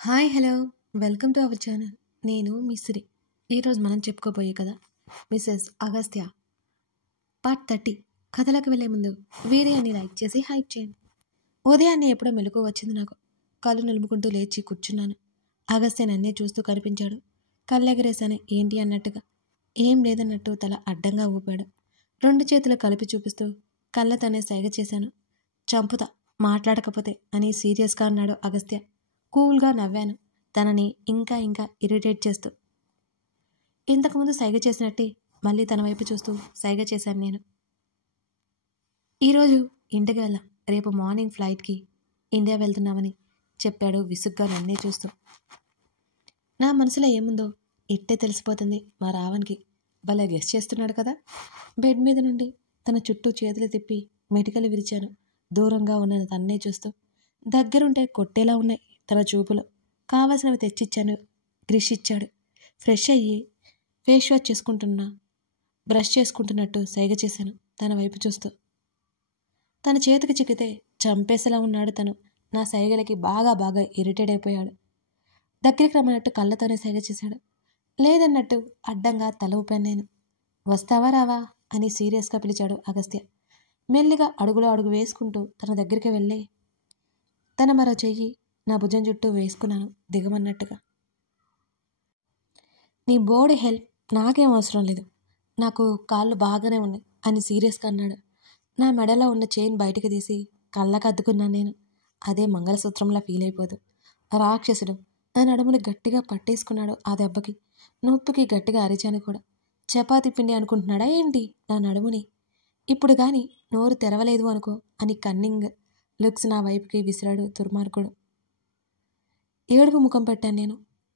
Hi hello welcome to our channel. నేను మీ సిరి. ఈరోజు మనం చెప్పుకోబోయే కదా మిసెస్ అగస్త్య పార్ట్ 30. కథలకు వెళ్ళే ముందు వీడియోని లైక్ చేసి హైప్ చేయండి. ఉదయాన్నే ఎప్పుడో మెలకువ వచ్చింది నాకు. కళ్ళు నిలుముకుంటూ లేచి కూర్చున్నాను. అగస్త్య నన్నే చూస్తూ కనిపించాడు. కళ్ళెగరేశాను ఏంటి అన్నట్టుగా. ఏం లేదన్నట్టు తల అడ్డంగా ఊపాడు. రెండు చేతులు కలిపి చూపిస్తూ కళ్ళతోనే సైగ చేశాను. చంపుతా మాట్లాడకపోతే అని సీరియస్గా అన్నాడు అగస్త్య. కూల్గా నవ్వాను, తనని ఇంకా ఇంకా ఇరిటేట్ చేస్తూ. ఇంతకుముందు సైగ చేసినట్టే మళ్ళీ తన వైపు చూస్తూ సైగ చేశాను నేను. ఈరోజు ఇంటికి వెళ్ళాం, రేపు మార్నింగ్ ఫ్లైట్కి ఇండియా వెళ్తున్నామని చెప్పాడు విసుగ్గా నన్నే చూస్తూ. నా మనసులో ఏముందో ఇట్టే తెలిసిపోతుంది మా రావణ్కి. భలే గెస్ చేస్తున్నాడు కదా. బెడ్ మీద నుండి తన చుట్టూ చేతులు తిప్పి మెటికలు విరిచాను, దూరంగా ఉన్న తన్నే చూస్తూ. దగ్గరుంటే కొట్టేలా ఉన్నాయి తన చూపులు. కావాల్సినవి తెచ్చిచ్చాను. క్రిష్ ఇచ్చాడు. ఫ్రెష్ అయ్యి ఫేస్ వాష్ చేసుకుంటున్నా, బ్రష్ చేసుకుంటున్నట్టు సైగ చేశాను తన వైపు చూస్తూ. తన చేతికి చిక్కితే చంపేసేలా ఉన్నాడు తను. నా సైగలకి బాగా బాగా ఇరిటేట్ అయిపోయాడు. దగ్గరికి రమ్మన్నట్టు కళ్ళతోనే సైగ చేశాడు. లేదన్నట్టు అడ్డంగా తల ఊపాను నేను. వస్తావా రావా అని సీరియస్గా పిలిచాడు అగస్త్య. మెల్లిగా అడుగులో అడుగు వేసుకుంటూ తన దగ్గరికి వెళ్ళి తన మరో చెయ్యి నా భుజం చుట్టూ వేసుకున్నాను దిగమన్నట్టుగా. నీ బోడి హెల్ప్ నాకేం అవసరం లేదు, నాకు కాళ్ళు బాగానే ఉన్నాయి అని సీరియస్గా అన్నాడు. నా మెడలో ఉన్న చైన్ బయటకు తీసి కళ్ళకు అద్దుకున్నాను నేను. అదే మంగళసూత్రంలా ఫీల్ అయిపోదు. రాక్షసుడు నా నడుముని గట్టిగా పట్టేసుకున్నాడు. ఆ దెబ్బకి నొప్పికి గట్టిగా అరిచాను కూడా. చపాతి పిండి అనుకుంటున్నాడా ఏంటి నా నడుముని? ఇప్పుడు కానీ నోరు తెరవలేదు అనుకో అని కన్నింగ్ లుక్స్ నా వైపుకి విసిరాడు దుర్మార్గుడు. ఏడుపు ముఖం పెట్టాను నేను,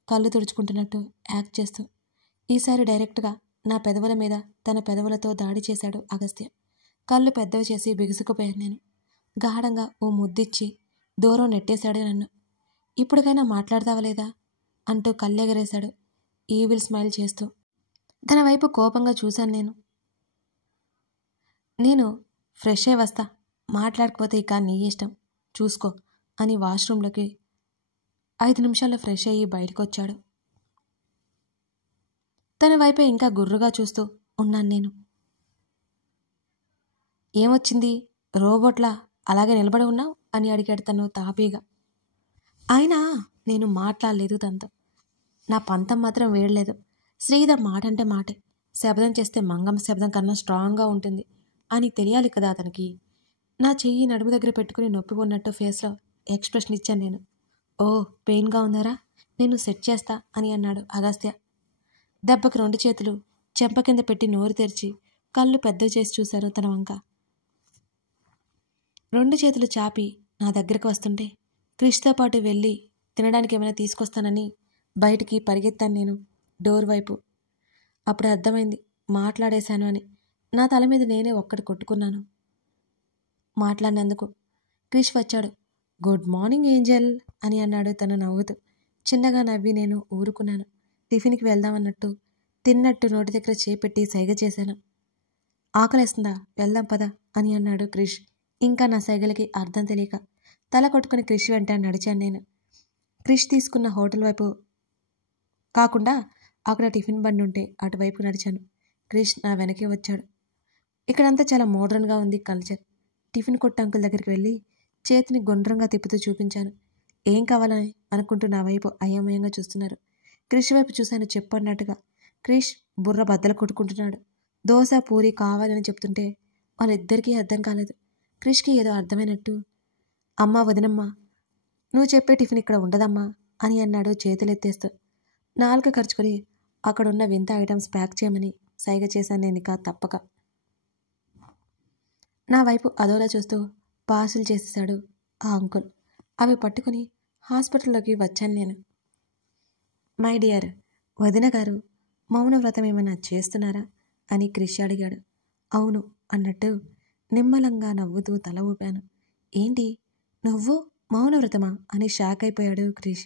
కళ్ళు తుడుచుకుంటున్నట్టు యాక్ట్ చేస్తూ. ఈసారి డైరెక్ట్గా నా పెదవుల మీద తన పెదవులతో దాడి చేశాడు అగస్త్య. కళ్ళు పెద్దవి చేసి బిగుసుకుపోయాను నేను. గాఢంగా ఓ ముద్దిచ్చి దూరం నెట్టేశాడు నన్ను. ఇప్పటికైనా మాట్లాడతావా లేదా అంటూ కళ్ళెగరేశాడు ఈవిల్ స్మైల్ చేస్తూ. తన వైపు కోపంగా చూశాను నేను. నేను ఫ్రెష్ అయి వస్తా, మాట్లాడకపోతే ఇక నీ ఇష్టం చూసుకో అని వాష్రూమ్లోకి 5 నిమిషాల్లో ఫ్రెష్ అయ్యి బయటకు వచ్చాడు. తన వైపే ఇంకా గుర్రుగా చూస్తూ ఉన్నాను నేను. ఏమొచ్చింది రోబోట్లా అలాగే నిలబడి ఉన్నావు అని అడిగాడు తను తాపీగా. అయినా నేను మాట్లాడలేదు తనతో. నా పంతం మాత్రం వేయలేదు. శ్రీధర్ మాట అంటే మాటే, శబ్దం చేస్తే మంగమ్మ శబ్దం కన్నా స్ట్రాంగ్గా ఉంటుంది అని తెలియాలి కదా అతనికి. నా చెయ్యి నడుము దగ్గర పెట్టుకుని నొప్పి ఉన్నట్టు ఫేస్లో ఎక్స్ప్రెషన్ ఇచ్చాను నేను. ఓ పెయిన్గా ఉందారా, నేను సెట్ చేస్తా అని అన్నాడు అగస్త్య. దెబ్బకి 2 చేతులు చెంప కింద పెట్టి నోరు తెరిచి కళ్ళు పెద్దవి చేసి చూశారు తన వంక. 2 చేతులు చాపి నా దగ్గరకు వస్తుంటే క్రిష్తో పాటు వెళ్ళి తినడానికి ఏమైనా తీసుకొస్తానని బయటికి పరిగెత్తాను నేను డోర్ వైపు. అప్పుడు అర్థమైంది మాట్లాడేశాను అని. నా తల మీద నేనే ఒక్కటి కొట్టుకున్నాను మాట్లాడినందుకు. క్రిష్ వచ్చాడు. గుడ్ మార్నింగ్ ఏంజల్ అని అన్నాడు తను నవ్వుతూ. చిన్నగా నవ్వి నేను ఊరుకున్నాను. టిఫిన్కి వెళ్దామన్నట్టు తిన్నట్టు నోటి దగ్గర చేపెట్టి సైగ చేశాను. ఆకలేస్తుందా, వెళ్దాం పద అని అన్నాడు క్రిష్. ఇంకా నా సైగలకి అర్థం తెలియక తల కొట్టుకుని క్రిష్ వెంట నడిచాను నేను. క్రిష్ తీసుకున్న హోటల్ వైపు కాకుండా అక్కడ టిఫిన్ బండి ఉంటే అటువైపు నడిచాను. క్రిష్ నా వెనకే వచ్చాడు. ఇక్కడంతా చాలా మోడ్రన్గా ఉంది కల్చర్. టిఫిన్ కొట్టు అంకుల్ దగ్గరికి వెళ్ళి చేతిని గుండ్రంగా తిప్పుతూ చూపించాను. ఏం కావాలని అనుకుంటూ నా వైపు అయోమయంగా చూస్తున్నారు. క్రిష్ వైపు చూశాను చెప్పన్నట్టుగా. క్రిష్ బుర్ర బద్దలు కొట్టుకుంటున్నాడు. దోశ పూరి కావాలని చెప్తుంటే వాళ్ళిద్దరికీ అర్థం కాలేదు. క్రిష్కి ఏదో అర్థమైనట్టు అమ్మా వదినమ్మా నువ్వు చెప్పే టిఫిన్ ఇక్కడ ఉండదమ్మా అని అన్నాడు చేతులెత్తేస్తూ. నాలుక ఖర్చుకొని అక్కడున్న వింత ఐటమ్స్ ప్యాక్ చేయమని సైగ చేశాను నేను ఇక తప్పక. నా వైపు అదోలా చూస్తూ పార్సిల్ చేసేశాడు ఆ అంకుల్. అవి పట్టుకుని హాస్పిటల్లోకి వచ్చాను నేను. మై డియర్ వదిన గారు మౌనవ్రతం ఏమైనా చేస్తున్నారా అని క్రిష్ అడిగాడు. అవును అన్నట్టు నిమ్మలంగా నవ్వుతూ తల ఊపాను. ఏంటి నువ్వు మౌనవ్రతమా అని షాక్ అయిపోయాడు క్రిష్.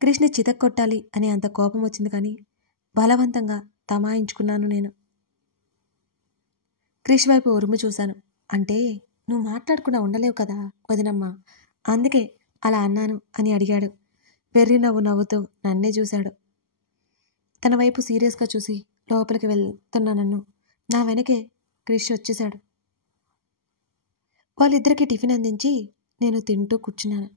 క్రిష్ని చితక్కొట్టాలి అని అంత కోపం వచ్చింది కానీ బలవంతంగా తమాయించుకున్నాను నేను. క్రిష్ వైపు ఉరుము చూశాను. అంటే నువ్వు మాట్లాడకుండా ఉండలేవు కదా వదినమ్మా, అందుకే అలా అన్నాను అని అడిగాడు. వెర్రి నవ్వు నవ్వుతూ నన్నే చూశాడు. తన వైపు సీరియస్గా చూసి లోపలికి వెళ్తున్న నన్ను నా వెనకే క్రిష్ వచ్చేశాడు. వాళ్ళిద్దరికీ టిఫిన్ అందించి నేను తింటూ కూర్చున్నాను.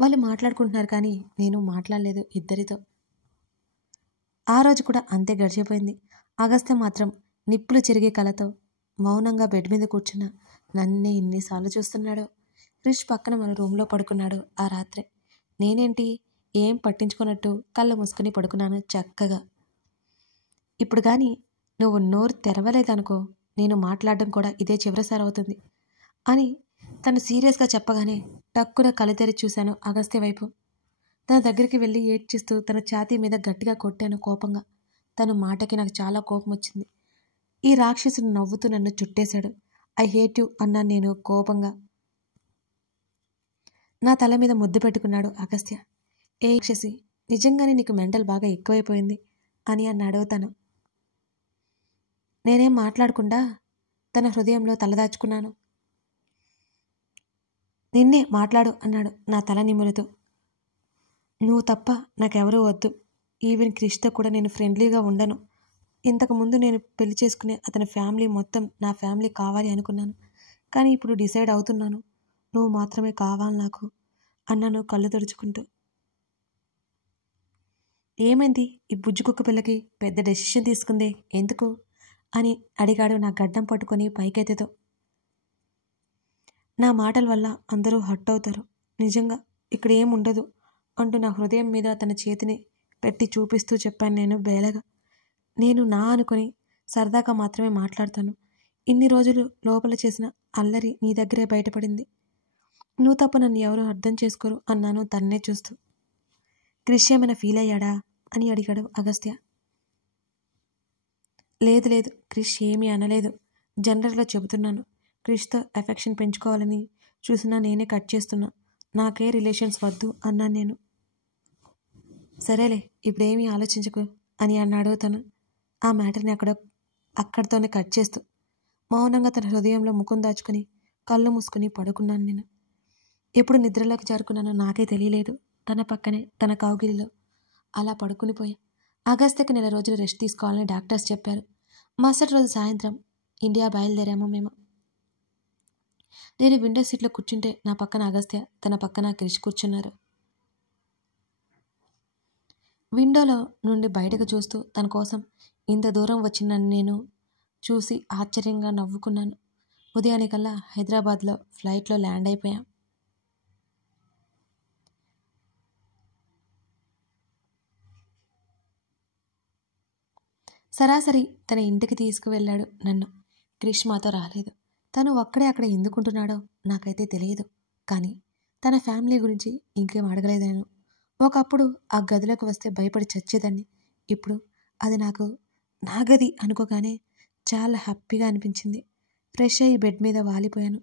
వాళ్ళు మాట్లాడుకుంటున్నారు కానీ నేను మాట్లాడలేదు ఇద్దరితో. ఆ రోజు కూడా అంతే గడిచిపోయింది. అగస్త్య మాత్రం నిప్పులు చెరిగే కలతో మౌనంగా బెడ్ మీద కూర్చున్న నన్నే ఎన్నిసార్లు చూస్తున్నాడో. క్రిష్ పక్కన మన రూమ్లో పడుకున్నాడు ఆ రాత్రి. నేనేంటి ఏం పట్టించుకున్నట్టు కళ్ళు మూసుకుని పడుకున్నాను చక్కగా. ఇప్పుడు కానీ నువ్వు నోరు తెరవలేదనుకో, నేను మాట్లాడడం కూడా ఇదే చివరిసారి అవుతుంది అని తను సీరియస్గా చెప్పగానే టక్కున కళ్ళు తెరిచి చూశాను అగస్త్య వైపు. తన దగ్గరికి వెళ్ళి ఏడ్చిస్తూ తన ఛాతీ మీద గట్టిగా కొట్టాను కోపంగా. తన మాటకి నాకు చాలా కోపం వచ్చింది. ఈ రాక్షసుడు నవ్వుతూ నన్ను చుట్టేశాడు. ఐ హేట్ యు అన్నాను నేను కోపంగా. నా తల మీద ముద్దు పెట్టుకున్నాడు అగస్త్య. ఏ రాక్షసి, నిజంగానే నీకు మెంటల్ బాగా ఎక్కువైపోయింది అని అన్నాడు తను. నేనేం మాట్లాడకుండా తన హృదయంలో తలదాచుకున్నాను. నిన్నే మాట్లాడు అన్నాడు నా తల నిమురుతూ. నువ్వు తప్ప నాకెవరూ వద్దు. ఈవెన్ క్రిష్తో కూడా నేను ఫ్రెండ్లీగా ఉండను. ఇంతకుముందు నేను పెళ్లి చేసుకునే అతని ఫ్యామిలీ మొత్తం నా ఫ్యామిలీ కావాలి అనుకున్నాను. కానీ ఇప్పుడు డిసైడ్ అవుతున్నాను, నువ్వు మాత్రమే కావాలి నాకు అన్నాను కళ్ళు తుడుచుకుంటూ. ఏమైంది ఈ బుజ్జుకుక్క పిల్లకి పెద్ద డెసిషన్ తీసుకుందే ఎందుకు అని అడిగాడు నా గడ్డం పట్టుకొని పైకెత్తుతో. నా మాటల వల్ల అందరూ హర్ట్ అవుతారు, నిజంగా ఇక్కడ ఏముండదు అంటూ నా హృదయం మీద తన చేతిని పెట్టి చూపిస్తూ చెప్పాను నేను బేలగా. నేను నా అనుకుని సరదాగా మాత్రమే మాట్లాడతాను. ఇన్ని రోజులు లోపల చేసిన అల్లరి నీ దగ్గరే బయటపడింది. నువ్వు తప్ప నన్ను ఎవరు అర్థం చేసుకోరు అన్నాను తన్నే చూస్తూ. క్రిష్ ఏమైనా ఫీల్ అయ్యాడా అని అడిగాడు అగస్త్య. లేదు లేదు, క్రిష్ ఏమీ అనలేదు. జనరల్గా చెబుతున్నాను. క్రిష్తో ఎఫెక్షన్ పెంచుకోవాలని చూసినా నేనే కట్ చేస్తున్నా. నాకే రిలేషన్స్ వద్దు అన్నాను నేను. సరేలే ఇప్పుడేమీ ఆలోచించకు అని అన్నాడు తను. ఆ మ్యాటర్ని అక్కడితోనే కట్ చేస్తూ మౌనంగా తన హృదయంలో ముఖం దాచుకుని కళ్ళు మూసుకుని పడుకున్నాను నేను. ఎప్పుడు నిద్రలోకి జారుకున్నానో నాకే తెలియలేదు. తన పక్కనే తన కౌగిలిలో అలా పడుకునిపోయా. అగస్త్యకి 4 రోజులు రెస్ట్ తీసుకోవాలని డాక్టర్స్ చెప్పారు. మరుసటి రోజు సాయంత్రం ఇండియా బయలుదేరాము మేము. నేను విండో సీట్లో కూర్చుంటే నా పక్కన అగస్త్య, తన పక్కన క్రిష్ కూర్చున్నారు. విండోలో నుండి బయటకు చూస్తూ తన కోసం ఇంత దూరం వచ్చిన నేను చూసి ఆశ్చర్యంగా నవ్వుకున్నాను. ఉదయానికల్లా హైదరాబాద్లో ఫ్లైట్లో ల్యాండ్ అయిపోయాం. సరాసరి తన ఇంటికి తీసుకువెళ్ళాడు నన్ను. క్రిష్ మాతో రాలేదు. తను ఒక్కడే అక్కడ ఎందుకుంటున్నాడో నాకైతే తెలియదు. కానీ తన ఫ్యామిలీ గురించి ఇంకేం అడగలేదు నేను. ఒకప్పుడు ఆ గదిలోకి వస్తే భయపడి చచ్చేదాన్ని. ఇప్పుడు అది నాకు నా గది అనుకోగానే చాలా హ్యాపీగా అనిపించింది. ఫ్రెష్ అయ్యి బెడ్ మీద వాలిపోయాను.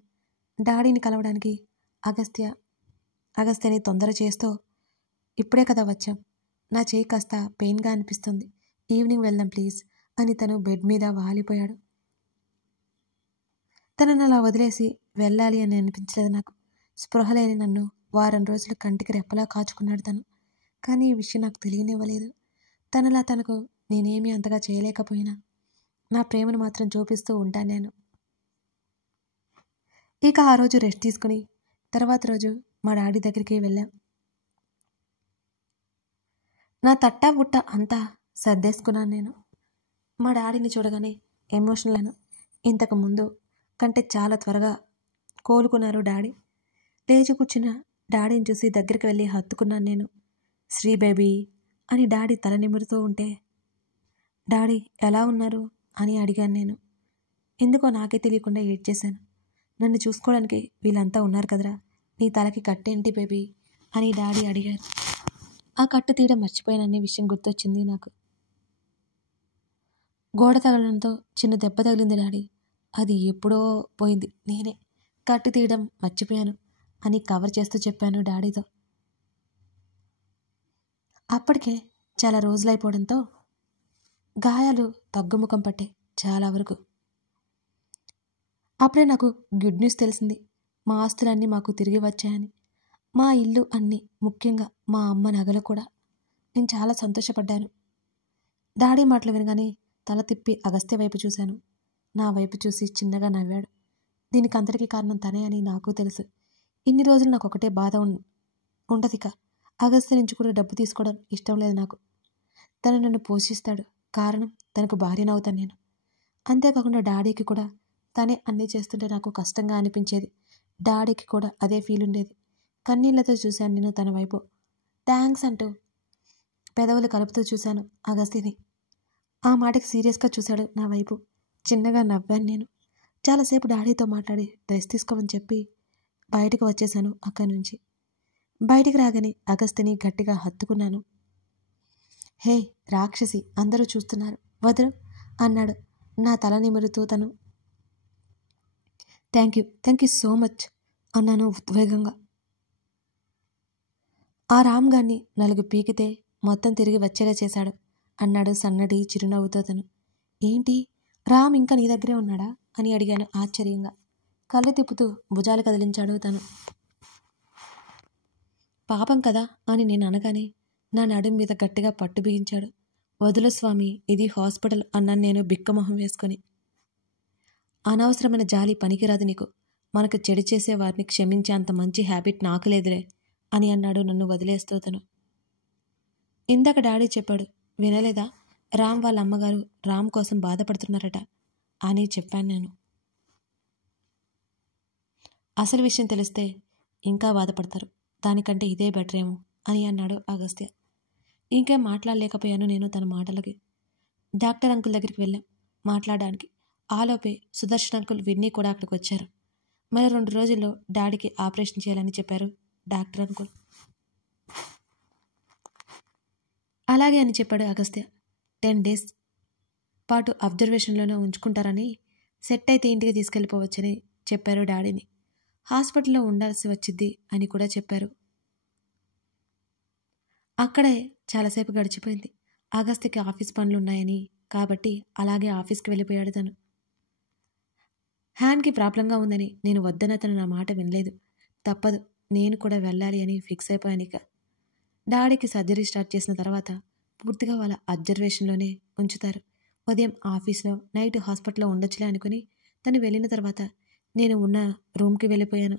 డాడీని కలవడానికి అగస్త్యని తొందర చేస్తూ, ఇప్పుడే కదా వచ్చాం, నా చేయి కాస్త పెయిన్గా అనిపిస్తుంది, ఈవినింగ్ వెళ్దాం ప్లీజ్ అని తను బెడ్ మీద వాలిపోయాడు. తనను అలా వదిలేసి వెళ్ళాలి అని అనిపించలేదు నాకు. స్పృహ లేని నన్ను వారం రోజులు కంటికి రెప్పలా కాచుకున్నాడు తను. కానీ ఈ విషయం నాకు తెలియనివ్వలేదు. తనలా తనకు నేనేమీ అంతగా చేయలేకపోయినా నా ప్రేమను మాత్రం చూపిస్తూ ఉంటాను నేను. ఇక ఆ రోజు రెస్ట్ తీసుకుని తర్వాత రోజు మా డాడీ దగ్గరికి వెళ్ళాం. నా తట్టా బుట్ట అంతా సర్దేసుకున్నాను నేను. మా డాడీని చూడగానే ఎమోషనల్ అను. ఇంతకు ముందు కంటే చాలా త్వరగా కోలుకున్నారు డాడీ. లేచి కూర్చున్న డాడీని చూసి దగ్గరికి వెళ్ళి హత్తుకున్నాను నేను. శ్రీ బేబీ అని డాడీ తల నిమురుతూ ఉంటే, డాడీ ఎలా ఉన్నారు అని అడిగాను నేను. ఎందుకో నాకే తెలియకుండా ఏడ్చేశాను. నన్ను చూసుకోవడానికి వీళ్ళంతా ఉన్నారు కదరా, నీ తలకి కట్టేంటి బేబీ అని డాడీ అడిగారు. ఆ కట్టు తీయడం మర్చిపోయాననే విషయం గుర్తొచ్చింది నాకు. గోడ తగలడంతో చిన్న దెబ్బ తగిలింది డాడీ, అది ఎప్పుడో పోయింది, నేనే కట్టు తీయడం మర్చిపోయాను అని కవర్ చేస్తూ చెప్పాను డాడీతో. అప్పటికే చాలా రోజులైపోవడంతో గాయాలు తగ్గుముఖం పట్టాయి చాలా వరకు. అప్పుడే నాకు గుడ్ న్యూస్ తెలిసింది. మా ఆస్తులన్నీ మాకు తిరిగి వచ్చాయని. మా ఇల్లు అన్నీ, ముఖ్యంగా మా అమ్మ నగలు కూడా. నేను చాలా సంతోషపడ్డాను. డాడీ మాటలు వినగానే తల తిప్పి అగస్త్య వైపు చూశాను. నా వైపు చూసి చిన్నగా నవ్వాడు. దీనికి అందరికీ కారణం తనే అని నాకు తెలుసు. ఇన్ని రోజులు నాకు ఒకటే బాధ ఉండదిక. అగస్త్య నుంచి కూడా డబ్బు తీసుకోవడం ఇష్టం లేదు నాకు. తను నన్ను పోషిస్తాడు, కారణం తనకు భార్యనవుతాను నేను. అంతేకాకుండా డాడీకి కూడా తనే అన్నీ చేస్తుంటే నాకు కష్టంగా అనిపించేది. డాడీకి కూడా అదే ఫీల్ ఉండేది. కన్నీళ్లతో చూశాను నేను తన వైపు. థ్యాంక్స్ అంటూ పెదవులు కలుపుతూ చూశాను అగస్త్యని. ఆ మాటకి సీరియస్గా చూశాడు నా వైపు. చిన్నగా నవ్వాను నేను. చాలాసేపు డాడీతో మాట్లాడి డ్రెస్ తీసుకోమని చెప్పి బయటకు వచ్చేశాను అక్కడి నుంచి. బయటికి రాగానే అగస్త్యని గట్టిగా హత్తుకున్నాను. హే రాక్షసి, అందరూ చూస్తున్నారు, వదరు అన్నాడు నా తల నిమురుతూ తను. థ్యాంక్ యూ సో మచ్ అన్నాను ఉద్వేగంగా. ఆ రామ్ గాన్ని 4 పీకితే మొత్తం తిరిగి వచ్చేలా చేశాడు అన్నాడు సన్నటి చిరునవ్వుతో తను. ఏంటి, రామ్ ఇంకా నీ దగ్గరే ఉన్నాడా అని అడిగాను ఆశ్చర్యంగా. కళ్ళు తిప్పుతూ భుజాలు కదిలించాడు తను. పాపం కదా అని నేను అనగానే నా నడుం మీద గట్టిగా పట్టు బిగించాడు. వదులు స్వామి, ఇది హాస్పిటల్ అన్నాను నేను బిక్కమొహం వేసుకొని. అనవసరమైన జాలి పనికిరాదు నీకు. మనకు చెడు చేసే వారిని క్షమించే అంత మంచి హ్యాబిట్ నాకు లేదులే అని అన్నాడు నన్ను వదిలేస్తూ తను. ఇందాక డాడీ చెప్పాడు, వినలేదా? రామ్ వాళ్ళ అమ్మగారు రామ్ కోసం బాధపడుతున్నారట అని చెప్పాను నేను. అసలు విషయం తెలిస్తే ఇంకా బాధపడతారు, దానికంటే ఇదే బెటర్ ఏమో అని అన్నాడు అగస్త్య. ఇంకేం మాట్లాడలేకపోయాను నేను తన మాటలకి. డాక్టర్ అంకుల్ దగ్గరికి వెళ్ళాం మాట్లాడడానికి. ఆలోపే సుదర్శన్ అంకుల్, విన్నీ కూడా అక్కడికి వచ్చారు. మరి 2 రోజుల్లో డాడీకి ఆపరేషన్ చేయాలని చెప్పారు డాక్టర్ అంకుల్. అలాగే అని చెప్పాడు అగస్త్య. 10 days పాటు అబ్జర్వేషన్లోనే ఉంచుకుంటారని, సెట్ అయితే ఇంటికి తీసుకెళ్ళిపోవచ్చని చెప్పారు డాడీని. హాస్పిటల్లో ఉండాల్సి వచ్చింది అని కూడా చెప్పారు. అక్కడే చాలాసేపు గడిచిపోయింది. అగస్త్యకి ఆఫీస్ పనులు ఉన్నాయని కాబట్టి అలాగే ఆఫీస్కి వెళ్ళిపోయాడు తను. హ్యాండ్కి ప్రాబ్లంగా ఉందని నేను వద్దన తను నా మాట వినలేదు. తప్పదు, నేను కూడా వెళ్ళాలి అని ఫిక్స్ అయిపోయాను. ఇక డాడీకి సర్జరీ స్టార్ట్ చేసిన తర్వాత పూర్తిగా వాళ్ళ అబ్జర్వేషన్లోనే ఉంచుతారు. ఉదయం ఆఫీస్లో, నైట్ హాస్పిటల్లో ఉండొచ్చులే అనుకుని తను వెళ్ళిన తర్వాత నేను ఉన్న రూమ్కి వెళ్ళిపోయాను.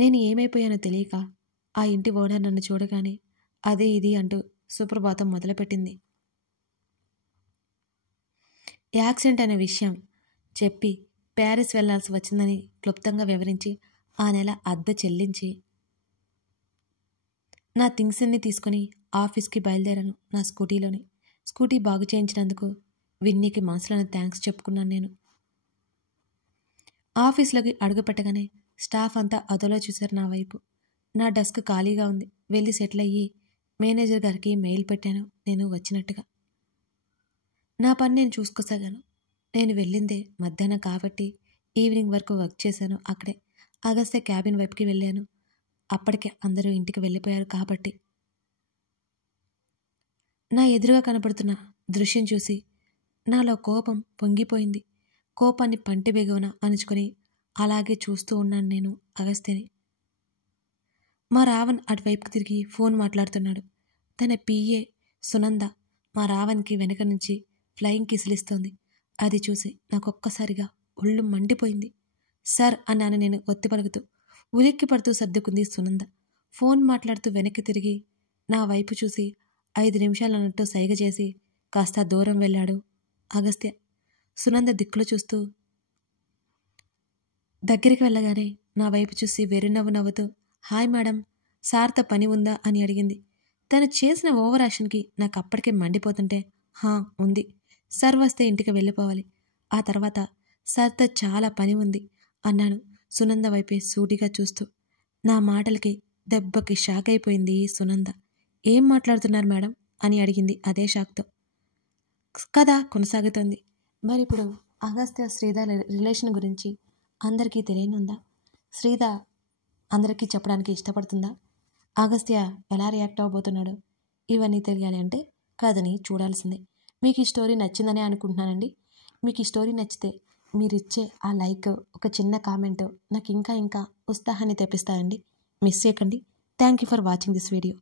నేను ఏమైపోయానో తెలియక ఆ ఇంటి ఓనర్ నన్ను చూడగానే అది ఇది అంటూ సుప్రభాతం మొదలుపెట్టింది. యాక్సిడెంట్ అనే విషయం చెప్పి ప్యారిస్ వెళ్లాల్సి వచ్చిందని క్లుప్తంగా వివరించి ఆ నెల అద్దె చెల్లించి నా థింగ్స్ అన్ని తీసుకుని ఆఫీస్కి బయలుదేరాను నా స్కూటీలోని. స్కూటీ బాగు చేయించినందుకు విన్నీకి మనసులోనే థ్యాంక్స్ చెప్పుకున్నాను నేను. ఆఫీస్లోకి అడుగుపెట్టగానే స్టాఫ్ అంతా అదోలో చూశారు నా వైపు. నా డెస్క్ ఖాళీగా ఉంది. వెళ్ళి సెటిల్ అయ్యి మేనేజర్ గారికి మెయిల్ పెట్టాను నేను వచ్చినట్టుగా. నా పని నేను చూసుకోసాగాను. నేను వెళ్ళిందే మధ్యాహ్నం కాబట్టి ఈవినింగ్ వరకు వర్క్ చేశాను అక్కడే. అగస్త్య క్యాబిన్ వైపుకి వెళ్ళాను. అప్పటికే అందరూ ఇంటికి వెళ్ళిపోయారు కాబట్టి. నా ఎదురుగా కనపడుతున్న దృశ్యం చూసి నాలో కోపం పొంగిపోయింది. కోపాన్ని పంటి బిగువన అణుచుకొని అలాగే చూస్తూ ఉన్నాను నేను అగస్త్యని. మా రావణ్ అటువైపుకి తిరిగి ఫోన్ మాట్లాడుతున్నాడు. తన పిఏ సునంద మా రావణ్కి వెనక నుంచి ఫ్లయింగ్ కిసిలిస్తోంది. అది చూసి నాకొక్కసారిగా ఒళ్ళు మండిపోయింది. సార్ అన్నాను నేను ఒత్తి పలుకుతూ. ఉలిక్కి పడుతూ సర్దుకుంది సునంద. ఫోన్ మాట్లాడుతూ వెనక్కి తిరిగి నా వైపు చూసి 5 నిమిషాలు అన్నట్టు సైగ చేసి కాస్త దూరం వెళ్ళాడు అగస్త్య. సునంద దిక్కులు చూస్తూ దగ్గరికి వెళ్ళగానే నా వైపు చూసి వెర్రినవ్వు నవ్వుతూ, హాయ్ మేడం, సార్తో పని ఉందా అని అడిగింది. తను చేసిన ఓవర్ యాక్షన్కి నాకు అప్పటికే మండిపోతుంటే, హా ఉంది, సార్ వస్తే ఇంటికి వెళ్ళిపోవాలి, ఆ తర్వాత సార్తో చాలా పని ఉంది అన్నాను సునంద వైపే సూటిగా చూస్తూ. నా మాటలకి దెబ్బకి షాక్ అయిపోయింది సునంద. ఏం మాట్లాడుతున్నారు మేడం అని అడిగింది అదే షాక్తో. కథ కొనసాగుతోంది. మరి ఇప్పుడు అగస్త్య శ్రీధ రిలేషన్ గురించి అందరికీ తెలియనుందా? శ్రీధ అందరికీ చెప్పడానికి ఇష్టపడుతుందా? అగస్త్య ఎలా రియాక్ట్ అవ్వబోతున్నాడు? ఇవన్నీ తెలియాలి అంటే కథని చూడాల్సిందే. మీకు ఈ స్టోరీ నచ్చిందనే అనుకుంటున్నానండి. మీకు ఈ స్టోరీ నచ్చితే మీరిచ్చే ఆ లైక్, ఒక చిన్న కామెంట్ నాకు ఇంకా ఉత్సాహాన్ని తెప్పిస్తాయండి. మిస్ చేయకండి. Thank you for watching this video.